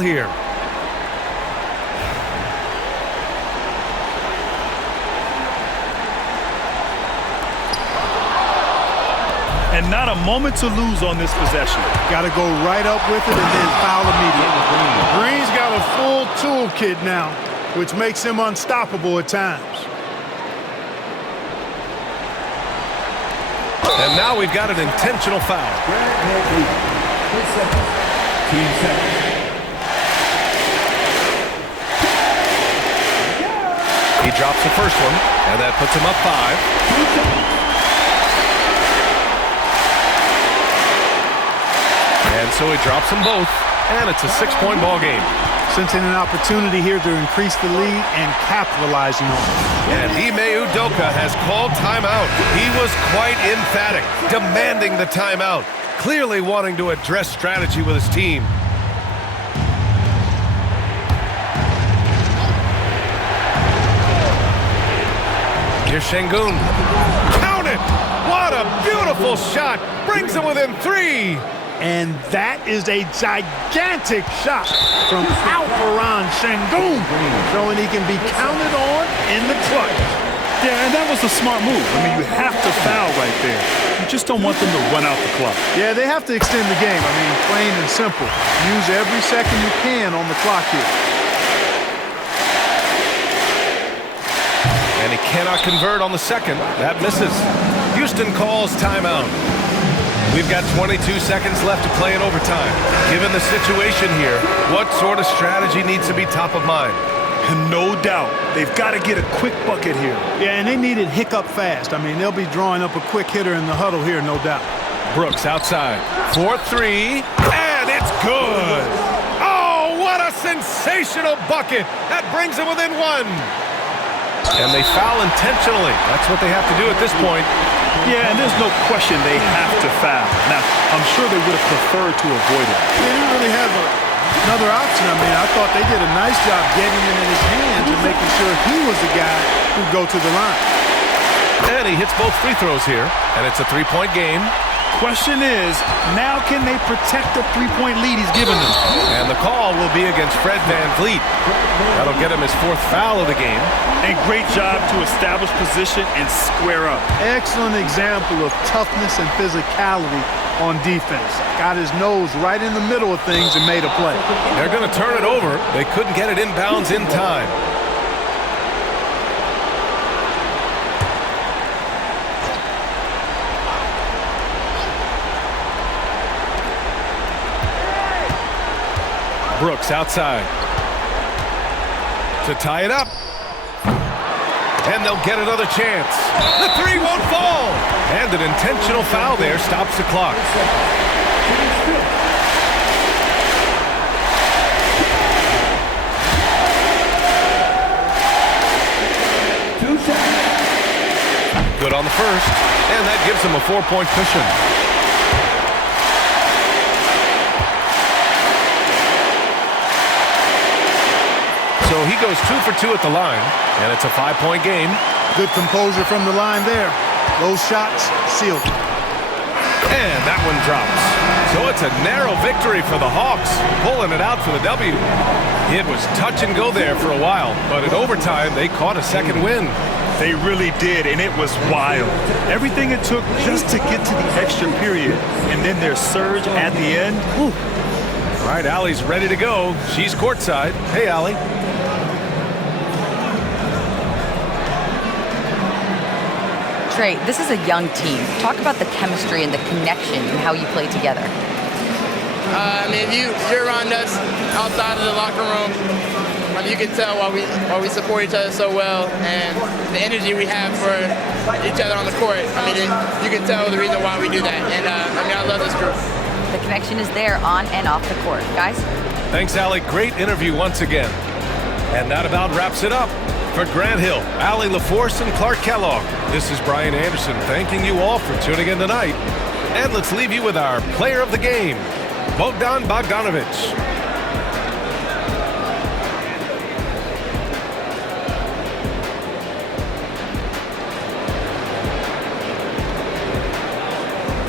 here. And not a moment to lose on this possession. Got to go right up with it and then foul immediately. Green's got a full toolkit now, which makes him unstoppable at times. And now we've got an intentional foul. He drops the first one, and that puts him up 5. And so he drops them both, and it's a 6-point ball game. Sensing an opportunity here to increase the lead and capitalizing on it. And Ime Udoka has called timeout. He was quite emphatic, demanding the timeout, clearly wanting to address strategy with his team. Here's Şengün. Count it! What a beautiful shot! Brings him within 3. And that is a gigantic shot from Alperen Şengün, showing he can be counted on in the clutch. Yeah, and that was a smart move. I mean, you have to foul right there. You just don't want them to run out the clock. Yeah, they have to extend the game. I mean, plain and simple. Use every second you can on the clock here. And he cannot convert on the second. That misses. Houston calls timeout. We've got 22 seconds left to play in overtime. Given the situation here, what sort of strategy needs to be top of mind? And no doubt, they've got to get a quick bucket here. Yeah, and they need it hiccup fast. I mean, they'll be drawing up a quick hitter in the huddle here, no doubt. Brooks outside. 4-3, and it's good. Oh, what a sensational bucket. That brings them within 1. And they foul intentionally. That's what they have to do at this point. Yeah, and there's no question they have to foul. Now, I'm sure they would have preferred to avoid it. They didn't really have another option. I mean, I thought they did a nice job getting it in his hands and making sure he was the guy who'd go to the line. And he hits both free throws here, and it's a 3-point game. Question is, now can they protect the 3-point lead he's given them? And the call will be against Fred VanVleet. That'll get him his 4th foul of the game. And great job to establish position and square up. Excellent example of toughness and physicality on defense. Got his nose right in the middle of things and made a play. They're going to turn it over. They couldn't get it inbounds in time. Brooks outside to tie it up. And they'll get another chance. The 3 won't fall. And an intentional foul there stops the clock. Good on the first. And that gives them a 4-point cushion. So he goes 2 for 2 at the line, and it's a 5-point game. Good composure from the line there. Those shots sealed. And that one drops. So it's a narrow victory for the Hawks, pulling it out for the W. It was touch and go there for a while, but in overtime, they caught a second win. They really did, and it was wild. Everything it took just to get to the extra period, and then their surge at the end. Whew. All right, Allie's ready to go. She's courtside. Hey, Allie. Trey, this is a young team. Talk about the chemistry and the connection and how you play together. I mean, you're around us outside of the locker room. You can tell why we support each other so well, and the energy we have for each other on the court. I mean, you can tell the reason why we do that. And I mean, I love this group. The connection is there on and off the court. Guys? Thanks, Allie. Great interview once again. And that about wraps it up. For Grant Hill, Allie LaForce, and Clark Kellogg, this is Brian Anderson thanking you all for tuning in tonight. And let's leave you with our player of the game, Bogdan Bogdanović.